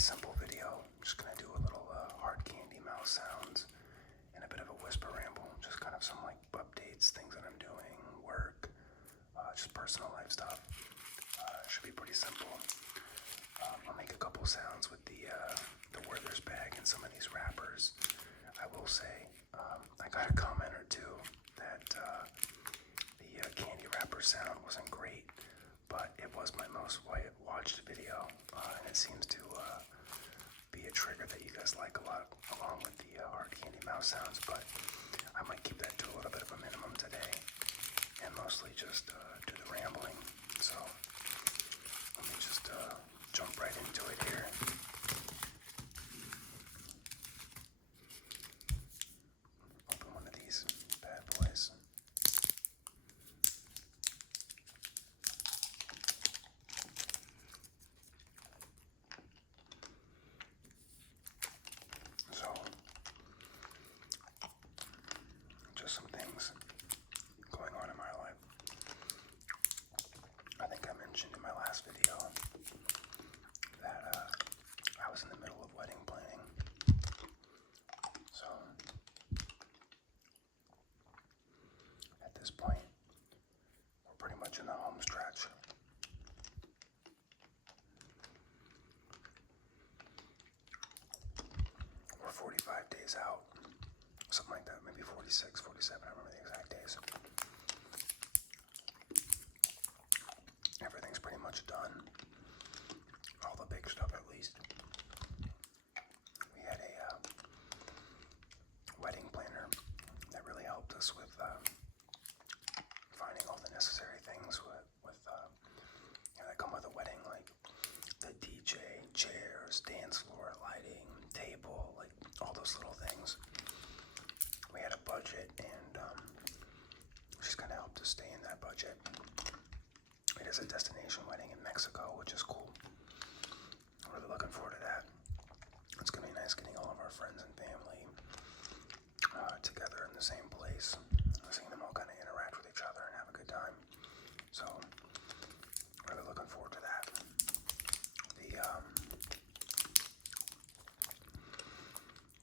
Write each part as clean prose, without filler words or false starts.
simple video. I'm just gonna do a little hard candy mouth sounds and a bit of a whisper ramble. Just kind of some like updates, things that I'm doing, work, just personal life stuff. Should be pretty simple. I'll make a couple sounds with the Werther's bag and some of these wrappers. I will say, I got a comment or two that the candy wrapper sound wasn't great, but it was my most watched video, and it seems to be a trigger that you guys like a lot, along with the hard candy mouth sounds. But I might keep that to a little bit of a minimum today, and mostly just do the rambling. So let me just jump right into it here. Open one of these bad boys. So, just some things going on in my life. I think I mentioned in my last video that I was in the middle of wedding planning. So, at this point, we're pretty much in the home stretch. We're 45 days out, something like that, maybe 46, 47, I remember the exact days. Everything's pretty much done, all the big stuff at least. We had a wedding planner that really helped us with finding all the necessary things that come with a wedding, like the DJ, chairs, dance floor, lighting, table, like all those little things. We had a budget, and she's kind of helped us stay in that budget. It is a destination wedding in Mexico, which is cool. I'm really looking forward to that. It's going to be nice getting all of our friends and family together in the same place, seeing them all kind of interact with each other and have a good time. So, really looking forward to that.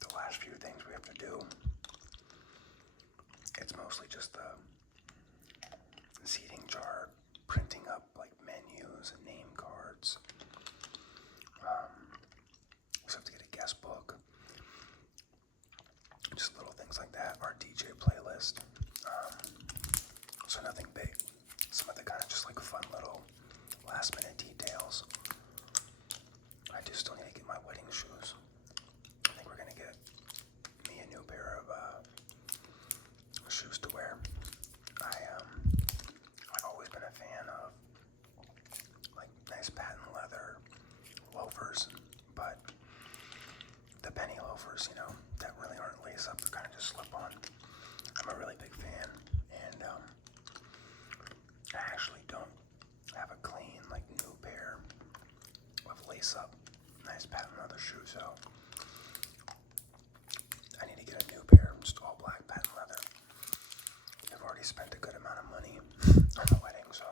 The last few things we have to do, it's mostly just the seating chart, printing up like menus and name cards. We have to get a guest book, just little things like that. Our DJ playlist. So nothing big. Some of the kind of just like fun little last minute details. I do still need to get my wedding shoes. I think we're gonna get me a new pair of shoes to wear. I've always been a fan of like nice patent leather loafers, but the penny loafers, that really aren't lace up, they're kind of just slip on. I'm a really big fan, and I actually don't have a clean, like new pair of lace up, nice patent leather shoes, so I need to get a new pair, just all black patent leather. I've already spent a good amount of money on the wedding, so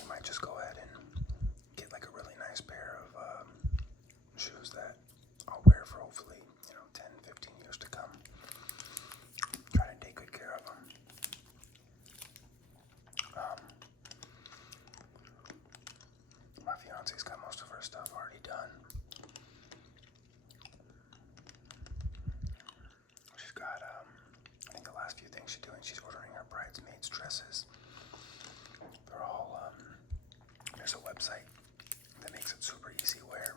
we might just go ahead and get like a really nice pair of shoes that I'll wear for hopefully, 10, 15 years to come. Try to take good care of them. My fiance's got most of her stuff already done. She's got, I think the last few things she's doing, she's ordering her bridesmaids' dresses. They're all, there's a website that makes it super easy wear.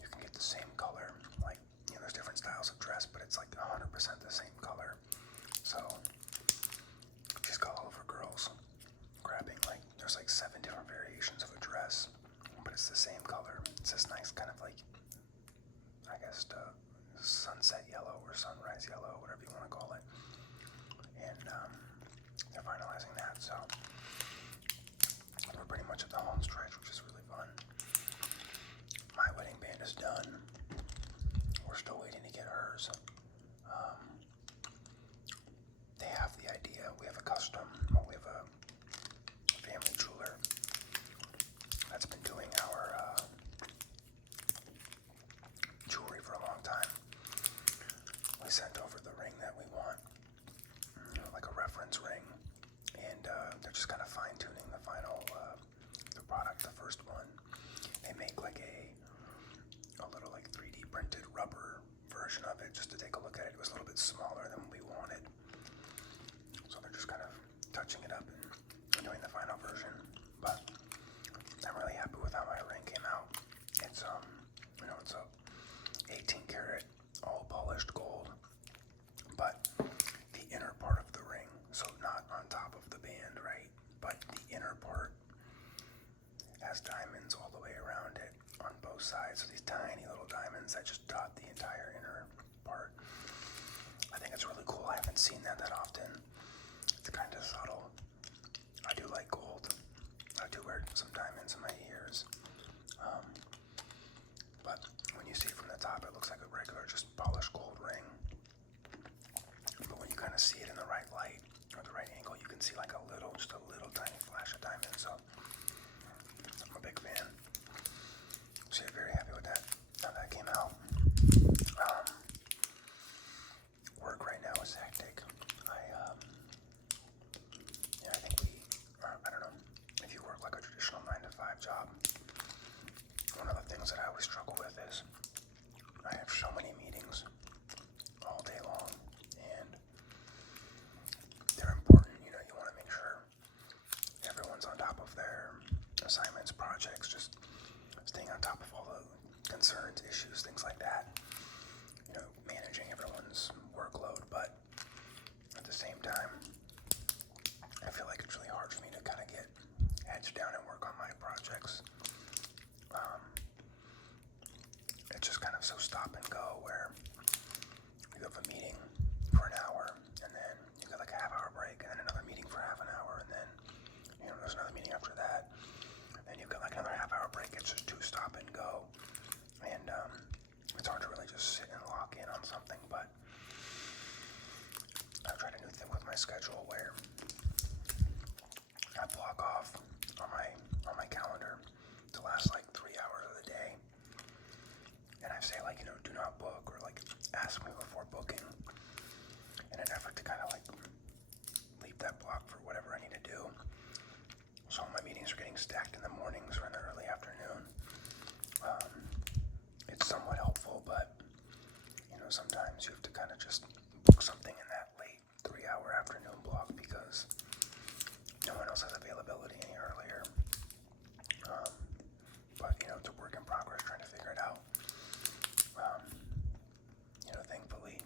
You can get the same color, like, there's different styles of dress, but it's like 100% the same color. So, she's got all of her girls grabbing, like, there's like 7 different variations of a dress, but it's the same color. It's this nice kind of like, I guess, sunset yellow or sunrise yellow, whatever you want to call it. And they're finalizing that, so we're pretty much at the home stretch, which is really fun. My wedding band is done. We're still waiting to get hers. They have the idea. We have a family jeweler of see it in the right light or the right angle, you can see like just a little tiny flash of diamond. So I'm a big fan. So yeah, very happy with that. How that came out. Work right now is hectic. I think I don't know, if you work like a traditional 9 to 5 job, one of the things that I always struggle with is I have so many meetings all day long, and they're important. You want to make sure everyone's on top of their assignments, projects, just staying on top of all the concerns, issues, things like that. Managing everyone's workload, but at the same time, I feel like it's really hard for me to kind of get heads down and work on my projects. It's just kind of so stop and go, where you have a meeting for an hour, and then you get like a half-hour break, and then another meeting for half an hour, and then there's another meeting after that, and you've got like another half-hour break. It's just too stop and go, and it's hard to really just sit and lock in on something. But I've tried a new thing with my schedule where I block off on my calendar to last like 3 hours of the day, and I say like do not book, or like ask me before booking, in an effort to kind of like leave that block for whatever I need to do. So all my meetings are getting stacked in the mornings or in the early afternoon. It's somewhat helpful, but sometimes you have to kind of just book something in that late 3-hour afternoon block because no one else has availability any earlier. But it's a work in progress, trying to figure it out. Thankfully,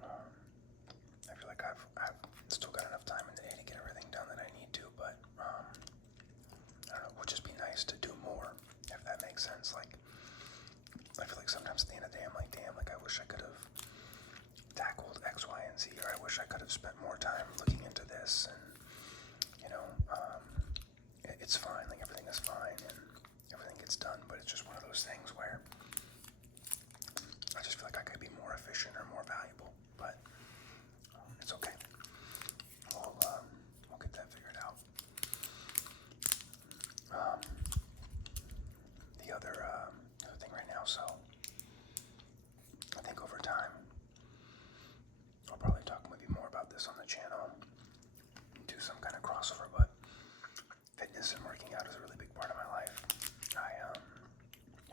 I feel like I've still got enough time in the day to get everything done that I need to, but I don't know, it would just be nice to do more, if that makes sense. Like, I feel like sometimes at the end of the day, I'm like, damn, like I wish I could have tackled X, Y, and Z, or I wish I could have spent more time looking into this, and it's fine, like everything is fine, and everything gets done, but it's just one of those things where I just feel like I could be more efficient or more valuable, but it's okay. We'll get that figured out. The other thing right now, so I think over time, I'll probably talk maybe more about this on the channel, do some kind of crossover, but fitness and working out is a really big part of my life.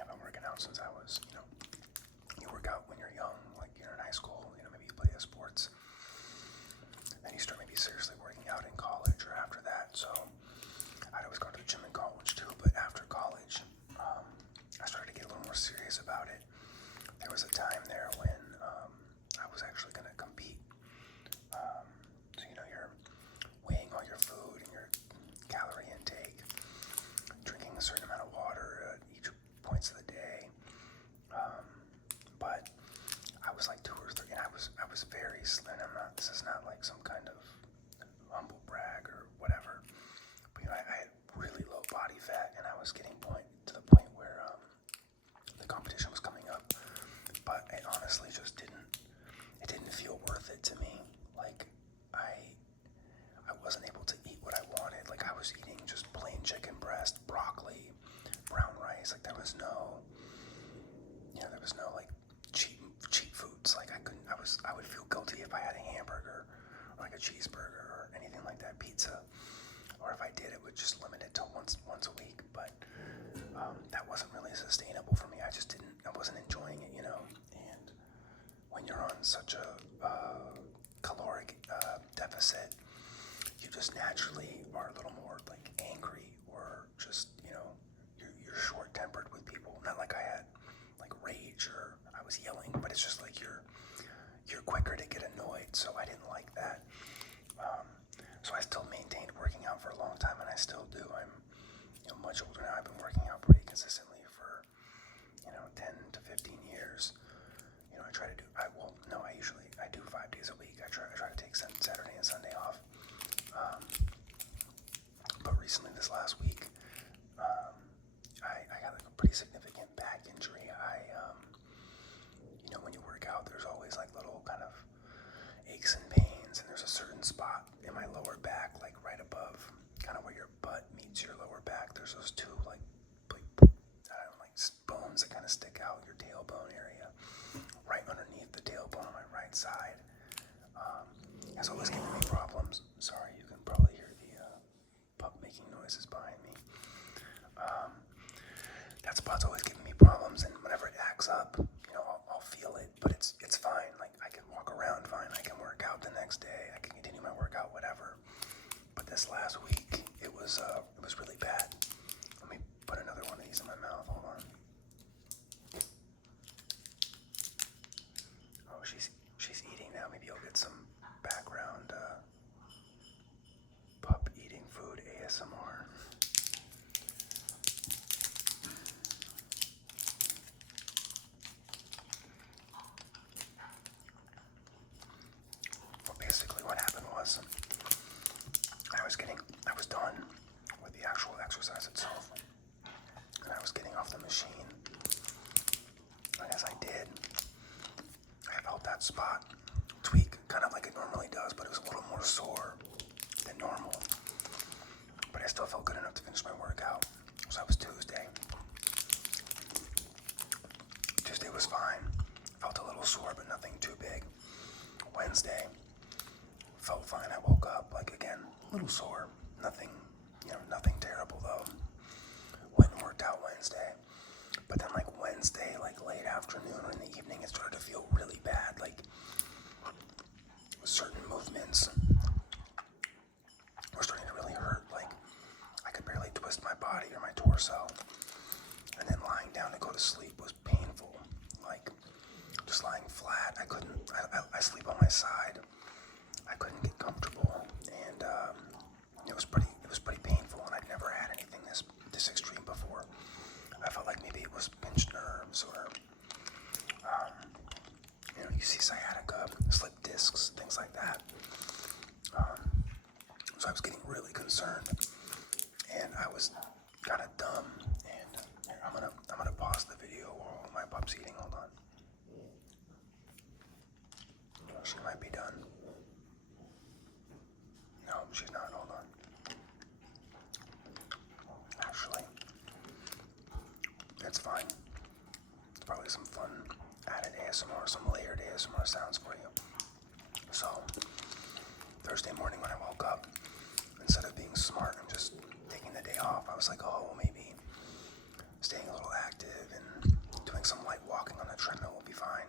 I've been working out since I was, you work out when you're young, like you're in high school, maybe you play sports. Then you start maybe seriously working out in college or after that. So I'd always go to the gym in college too, but after college, I started to get a little more serious about it. There was a time there when I was actually going to compete. So you're weighing all your food and your calorie intake, drinking a certain amount of water at each points of the day. But I was like 2 or 3, and I was very slim. This is not like some kind of humble brag or whatever, but I had really low body fat, and I was getting to the point where the competition was coming up, but it honestly just didn't feel worth it to me. Like I wasn't able to eat what I wanted. Like I was eating just plain chicken breast, broccoli, brown rice. Like there was no like cheap foods. Like I would feel guilty if I had a hamburger or like a cheeseburger or anything like that, pizza. Or if I did, it would just limit it to once a week. But that wasn't really sustainable for me. I wasn't enjoying it, And when you're on such a caloric deficit, you just naturally are a little more like angry, or just you're short-tempered with people. Not like I had like rage or I was yelling, but it's just like you're quicker to get annoyed. So I didn't like that. So I still maintained working out for a long time, and I still do. I'm much older now. I've been working out pretty consistently for 10 to 15 years. I do 5 days a week. I try to take Saturday and Sunday off. But recently, this last week, I got like a pretty significant back injury. When you work out, there's spot in my lower back, like right above, kind of where your butt meets your lower back. There's those two like bones that kind of stick out, your tailbone area, right underneath the tailbone on my right side. It's always giving me problems. Sorry, you can probably hear the pup making noises behind me. That spot's always giving me problems, and whenever it acts up, I'll feel it, but it's fine. Like, I can walk around fine, I can work out the next day, I can continue my workout, whatever. But this last week, it was really bad. Let me put another one of these in my mouth. Hold on. Oh, she's eating now. Maybe you'll get some background pup eating food ASMR. Well, basically what happened was I was done with the actual exercise itself, and I was getting off the machine, and as I did, I felt that spot tweak, kind of like it normally does, but it was a little more sore than normal. But I still felt good enough to finish my workout. So that was Tuesday. Tuesday was fine. Felt a little sore, but nothing too big. Wednesday, felt fine. I woke up, like, again, a little sore. Nothing terrible though. Went and worked out Wednesday. But then like Wednesday, like late afternoon or in the evening, it started to feel really bad. Like certain movements were starting to really hurt. Like I could barely twist my body or my torso. And then lying down to go to sleep was painful. Like just lying flat. I sleep on my side. I couldn't get comfortable, and it was pretty painful, and I'd never had anything this extreme before. I felt like maybe it was pinched nerves, or you see sciatica, slipped discs, things like that. So I was getting really concerned, and I was kind of dumb. And here, I'm gonna pause the video while my pup's eating. Hold on. She might be done. No, she's not. Hold on. Actually, it's fine. It's probably some fun added ASMR, some layered ASMR sounds for you. So, Thursday morning when I woke up, instead of being smart and just taking the day off, I was like, oh, maybe staying a little active and doing some light walking on the treadmill will be fine.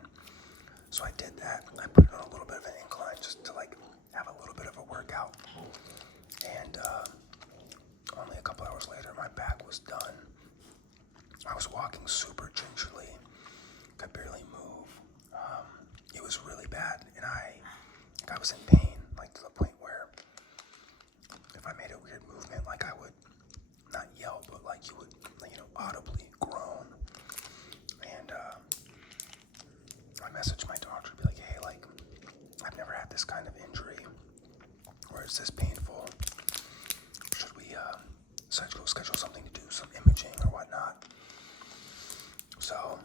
So I did that. I put it on a little bit of an incline just to like have a little bit of a workout. And only a couple hours later, my back was done. I was walking super gingerly, could barely move. It was really bad, and I was in pain, like to the point where if I made a weird movement, like I would not yell, but like you would, audibly groan. And I messaged my doctor, be like, hey, like I've never had this kind of injury where it's this painful. Should we schedule something to do some imaging or whatnot? So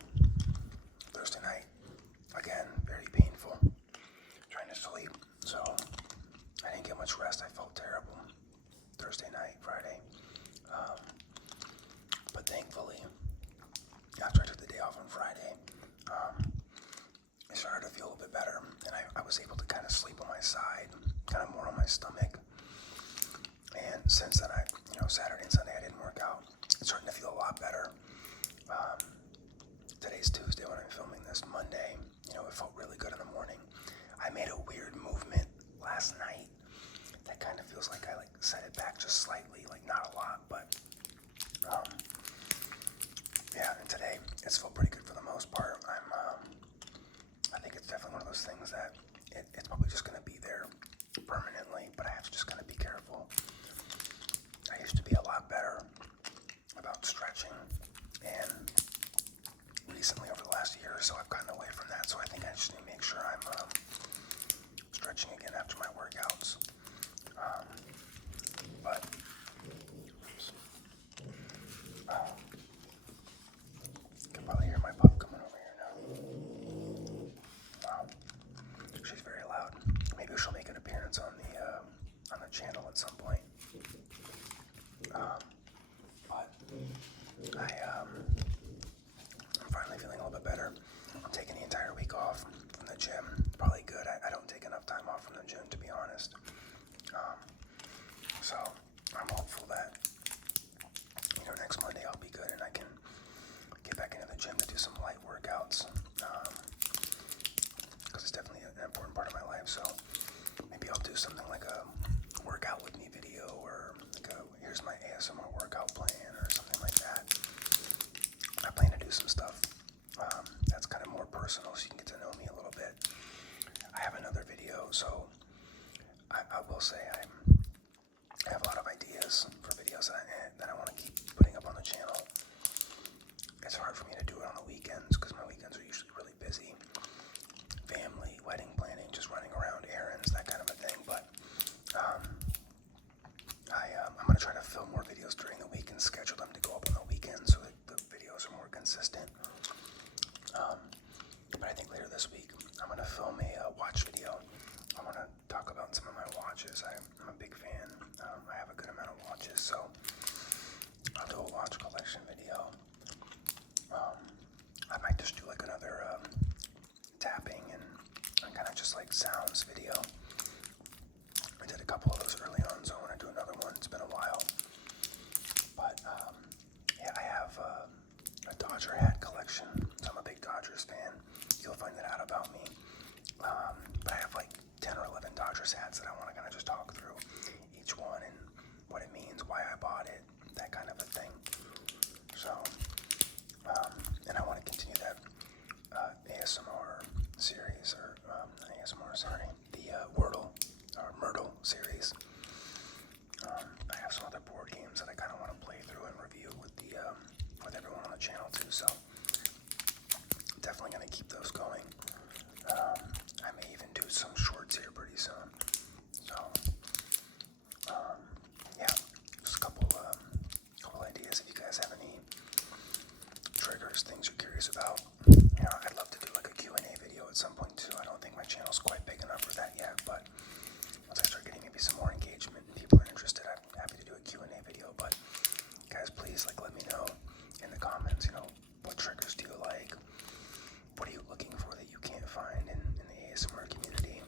Thursday night, again, very painful, trying to sleep. So I didn't get much rest. I felt terrible Thursday night, Friday. But thankfully, after I took the day off on Friday, I started to feel a little bit better, and I was able to kind of sleep on my side, kind of more on my stomach. And since then, Saturday and Sunday I didn't work out. It's starting to feel a lot better. Today's Tuesday when I'm filming this. Monday, it felt really good in the morning. I made a weird movement last night that kind of feels like I set it back just slightly, like not a lot, but yeah. And today it's felt pretty good for the most part. I think it's definitely one of those things that it's probably just going to be there permanently, but I have to just kind of be careful. I used to be a lot better about stretching, and recently over the last year or so I've gotten away from that, so I think I just need to make sure I'm stretching again after my workouts. But you can probably hear my pup coming over here now. She's very loud. Maybe she'll make an appearance on the channel at some point. But I'm finally feeling a little bit better. I'm taking the entire week off from the gym. Probably good. I don't take enough time off from the gym, to be honest. So I'm hopeful that, next Monday I'll be good and I can get back into the gym to do some light workouts. Because it's definitely an important part of my life. So maybe I'll do something like a workout with me video, or like here's my ASMR workout plan or something like that. I plan to do some stuff that's kind of more personal, so you can get to know me a little bit. I have another video, so I will say I have a lot of ideas for videos that I want to keep putting up on the channel. It's hard for me to do it on the weekends because my weekends are usually really busy. Family, wedding planning, just running around, errands, that kind of a thing. But I'm going to try to film more videos during the week and schedule them to go up on the weekends so that the videos are more consistent. But I think later this week I'm going to film a watch video. I want to talk about some of my watches. I'm a big fan. I have a good amount of watches, so I'll do a watch collection video. I might just do like another tapping and kind of just like sounds video. I did a couple of those early on, so I want to do another one. It's been a while. But yeah, I have a Dodger hat collection, so I'm a big Dodgers fan. You'll find that out about me. But I have like 10 or 11 Dodgers hats that I want to kind of just talk through each one and what it means, why I bought it, that kind of a thing. So, and I want to continue that ASMR series, or the Wordle or Myrtle series. I have some other board games that I kind of want to play through and review with everyone on the channel too. So, definitely going to keep those going. I may even do some shorts here pretty soon. So, yeah, just a couple ideas. If you guys have any triggers, things you're curious about, I'd love to do like a Q&A video at some point too. I don't think my channel's quite big enough for that yet, but once I start getting maybe some more engagement and people are interested, I'm happy to do a Q&A video. But guys, please let me know in the comments, what triggers do you like? What are you looking for that you can't find in the ASMR community?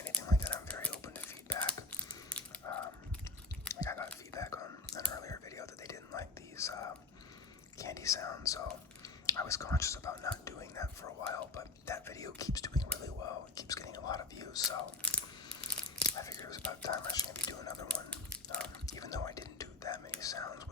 Anything like that, I'm very open to feedback. Like I got feedback on an earlier video that they didn't like these candy sounds, so I was conscious about not doing that for a while, but that video keeps doing really well. It keeps getting a lot of views, so I figured it was about time I should maybe do another one. Even though I didn't do that many sounds